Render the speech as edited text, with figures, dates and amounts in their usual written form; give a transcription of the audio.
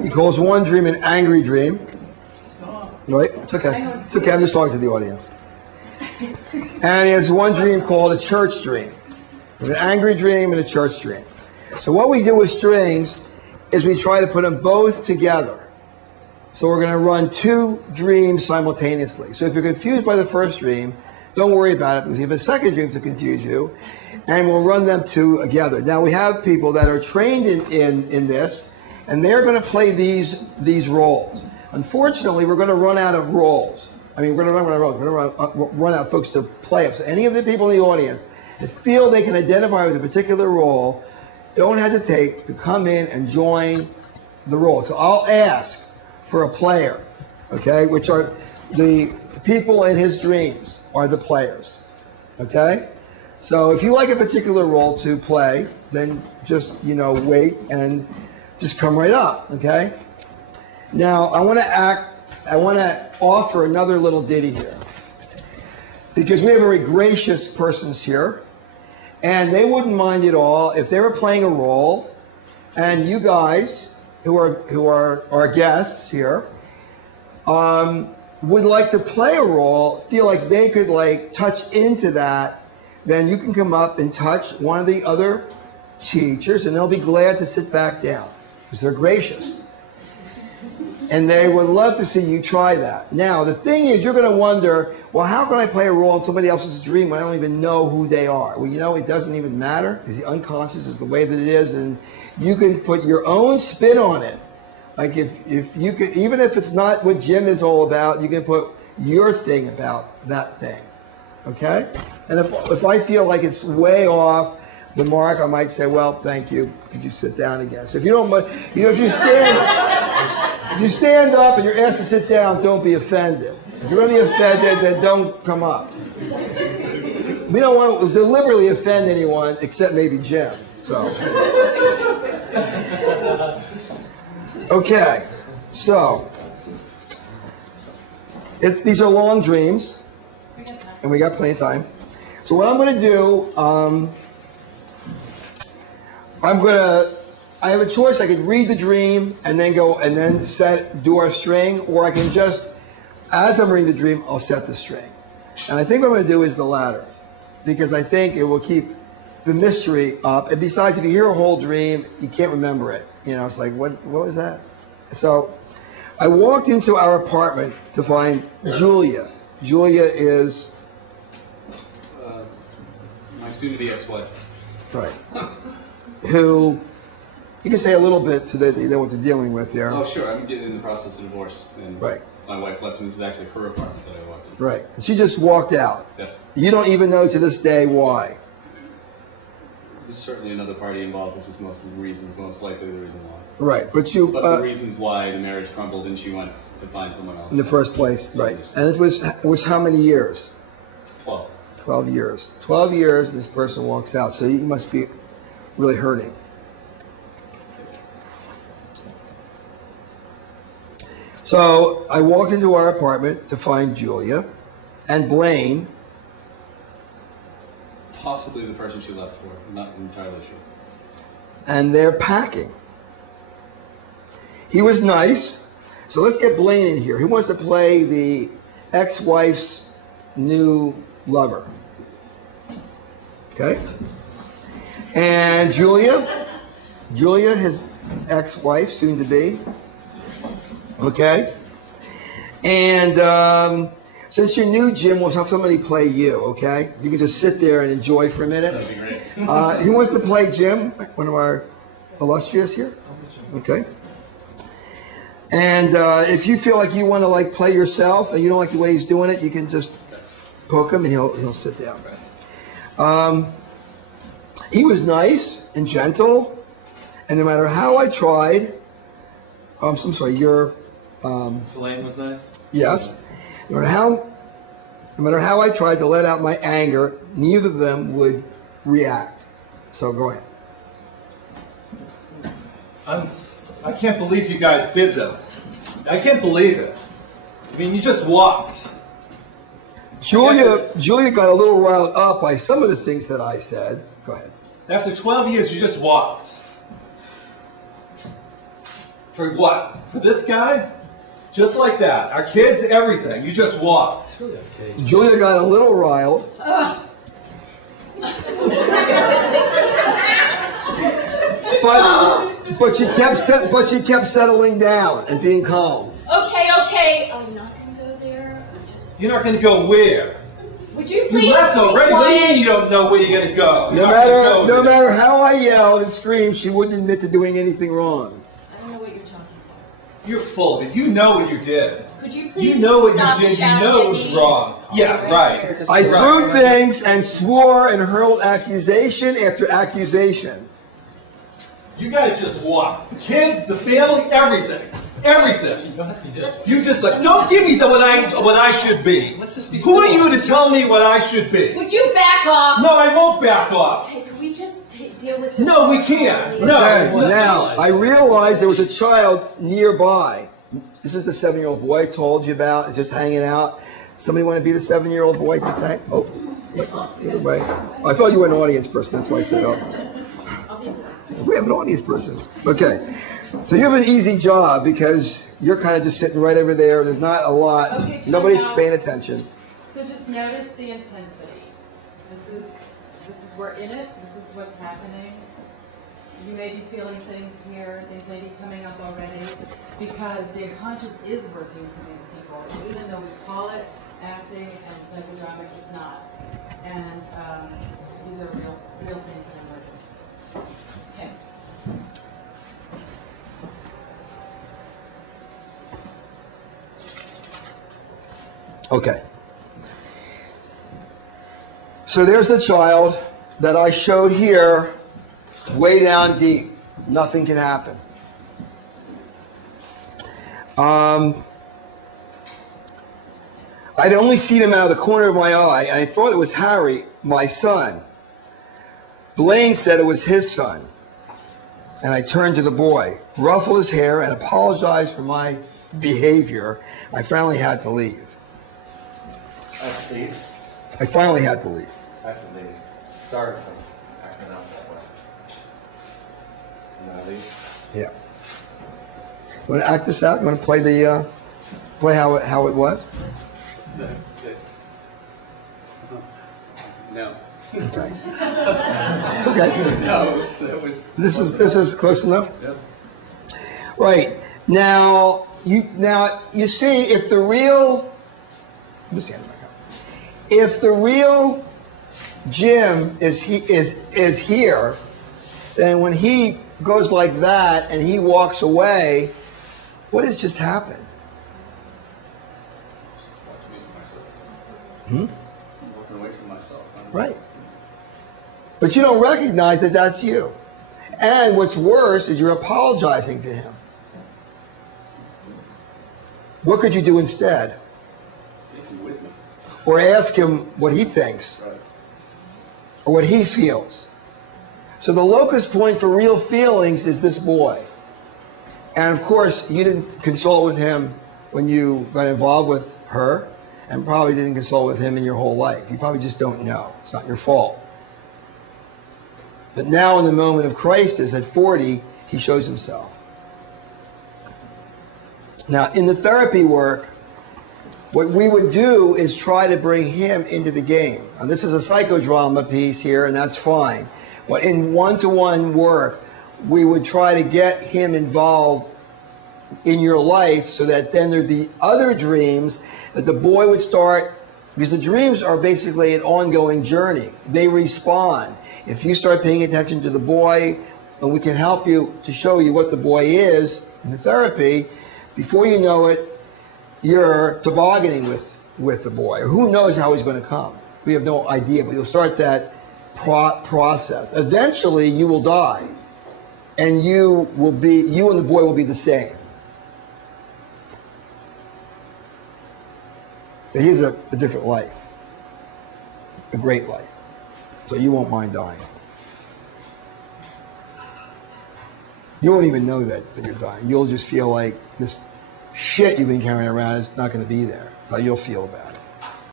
He calls one dream an angry dream. Right? It's okay. It's okay. I'm just talking to the audience. And he has one dream called a church dream. An angry dream and a church dream. So what we do with strings is we try to put them both together. So we're going to run two dreams simultaneously. So if you're confused by the first dream, don't worry about it because you have a second dream to confuse you. And we'll run them two together. Now we have people that are trained in this, and they're going to play these roles. Unfortunately, we're going to run out of roles. I mean, we're going to run out of folks to play them. So any of the people in the audience that feel they can identify with a particular role, don't hesitate to come in and join the role. So I'll ask for a player, okay, which are the people in his dreams are the players, okay? So if you like a particular role to play, then just, wait and just come right up, okay? Now, I want to offer another little ditty here because we have very gracious persons here and they wouldn't mind at all if they were playing a role and you guys who are our guests here would like to play a role, feel like they could touch into that, then you can come up and touch one of the other teachers and they'll be glad to sit back down because they're gracious. And they would love to see you try that. Now, the thing is, you're going to wonder, well, how can I play a role in somebody else's dream when I don't even know who they are? Well, it doesn't even matter because the unconscious is the way that it is, and you can put your own spin on it. Like if you could, even if it's not what Jim is all about, you can put your thing about that thing, okay? And if I feel like it's way off the mark, I might say, well, thank you. Could you sit down again? So if you don't, if you stand up and you're asked to sit down, don't be offended. If you're going to be offended, then don't come up. We don't want to deliberately offend anyone except maybe Jim. So. Okay, so these are long dreams, and we got plenty of time. So what I'm going to do, I have a choice. I could read the dream and then go and then do our string, or I can just, as I'm reading the dream, I'll set the string. And I think what I'm going to do is the latter, because I think it will keep the mystery up. And besides, if you hear a whole dream, you can't remember it. It's like, what was that? So I walked into our apartment to find Julia. Julia is my soon-to-be ex-wife. Right. Who, you can say a little bit to what they're dealing with there. Oh, sure. I'm in the process of divorce. And right. My wife left, and this is actually her apartment that I walked into. Right. And she just walked out. Yes. You don't even know to this day why. There's certainly another party involved, which is most likely the reason why. Right. But the reasons why the marriage crumbled and she went to find someone else. In the first place, right. And it was how many years? 12. 12 years. 12 years, this person walks out. So you must be really hurting. So I walked into our apartment to find Julia and Blaine. Possibly the person she left for. I'm not entirely sure. And they're packing. He was nice. So let's get Blaine in here. He wants to play the ex-wife's new lover. Okay? And Julia, his ex-wife, soon to be. Okay? And since you're new, Jim, we'll have somebody play you, okay? You can just sit there and enjoy for a minute. That'd be great. Who wants to play Jim, one of our illustrious here? Okay. And if you feel like you want to play yourself and you don't like the way he's doing it, you can just poke him and he'll sit down. He was nice and gentle, and no matter how I tried, I'm sorry, Blaine was nice? Yes. No matter how I tried to let out my anger, neither of them would react. So go ahead. I can't believe you guys did this. I can't believe it. I mean, you just walked. Julia got a little riled up by some of the things that I said. Go ahead. After 12 years, you just walked. For what? For this guy? Just like that. Our kids, everything. You just walked. Julia got a little riled. But she kept settling down and being calm. Okay. I'm not going to go there. You're not going to go where? Would you please? You left already. What do you mean you don't know where you're going to go? No matter how I yelled and screamed, she wouldn't admit to doing anything wrong. I don't know what you're talking about. You're full of it. You know what you did. Could you please You know what stop you did. You shouting know at it was me? wrong. Yeah, right. I threw things and swore and hurled accusation after accusation. You guys just walked. The kids, the family, everything. Everything. You just like, don't give me what I should be. Who are you to tell me what I should be? Would you back off? No, I won't back off. Okay, could we just deal with this? No, we can't. No. Okay, now, I realized there was a child nearby. This is the 7-year-old boy I told you about. It's just hanging out. Somebody want to be the 7-year-old boy? Just hang. Oh, either way. I thought you were an audience person. That's why I said, oh. We have an audience person. Okay. So you have an easy job because you're kind of just sitting right over there. There's not a lot. Okay, Nobody's paying attention. So just notice the intensity. This is we're in it. This is what's happening. You may be feeling things here. Things may be coming up already because the unconscious is working for these people, even though we call it acting and psychodrama, it's not. And these are real things that are working. Okay. Okay. So there's the child that I showed here, way down deep. Nothing can happen. I'd only seen him out of the corner of my eye, and I thought it was Harry, my son. Blaine said it was his son. And I turned to the boy, ruffled his hair, and apologized for my behavior. I finally had to leave. I have to leave. I finally had to leave. I have to leave. Sorry for acting out that way. Can I leave? Yeah. You want to act this out? You want to play the play how it was? No. Okay. Okay. No, it was. This is close enough. Yep. Right. Now you see if the real Jim is here, then when he goes like that and he walks away, what has just happened? I'm walking away from myself. Right. But you don't recognize that that's you. And what's worse is you're apologizing to him. What could you do instead? Take him with me. Or ask him what he thinks. Right. Or what he feels. So the locus point for real feelings is this boy. And of course, you didn't consult with him when you got involved with her, and probably didn't consult with him in your whole life. You probably just don't know. It's not your fault. But now in the moment of crisis at 40, he shows himself. Now in the therapy work, what we would do is try to bring him into the game. Now this is a psychodrama piece here, and that's fine. But in one-to-one work, we would try to get him involved in your life so that then there'd be other dreams that the boy would start, because the dreams are basically an ongoing journey. They respawn. If you start paying attention to the boy, and we can help you to show you what the boy is in the therapy, before you know it, you're tobogganing with the boy. Or who knows how he's going to come. We have no idea, but you'll start that process. Eventually, you will die. And you and the boy will be the same. But here's a different life. A great life. So you won't mind dying. You won't even know that you're dying. You'll just feel like this shit you've been carrying around is not going to be there. So you'll feel bad.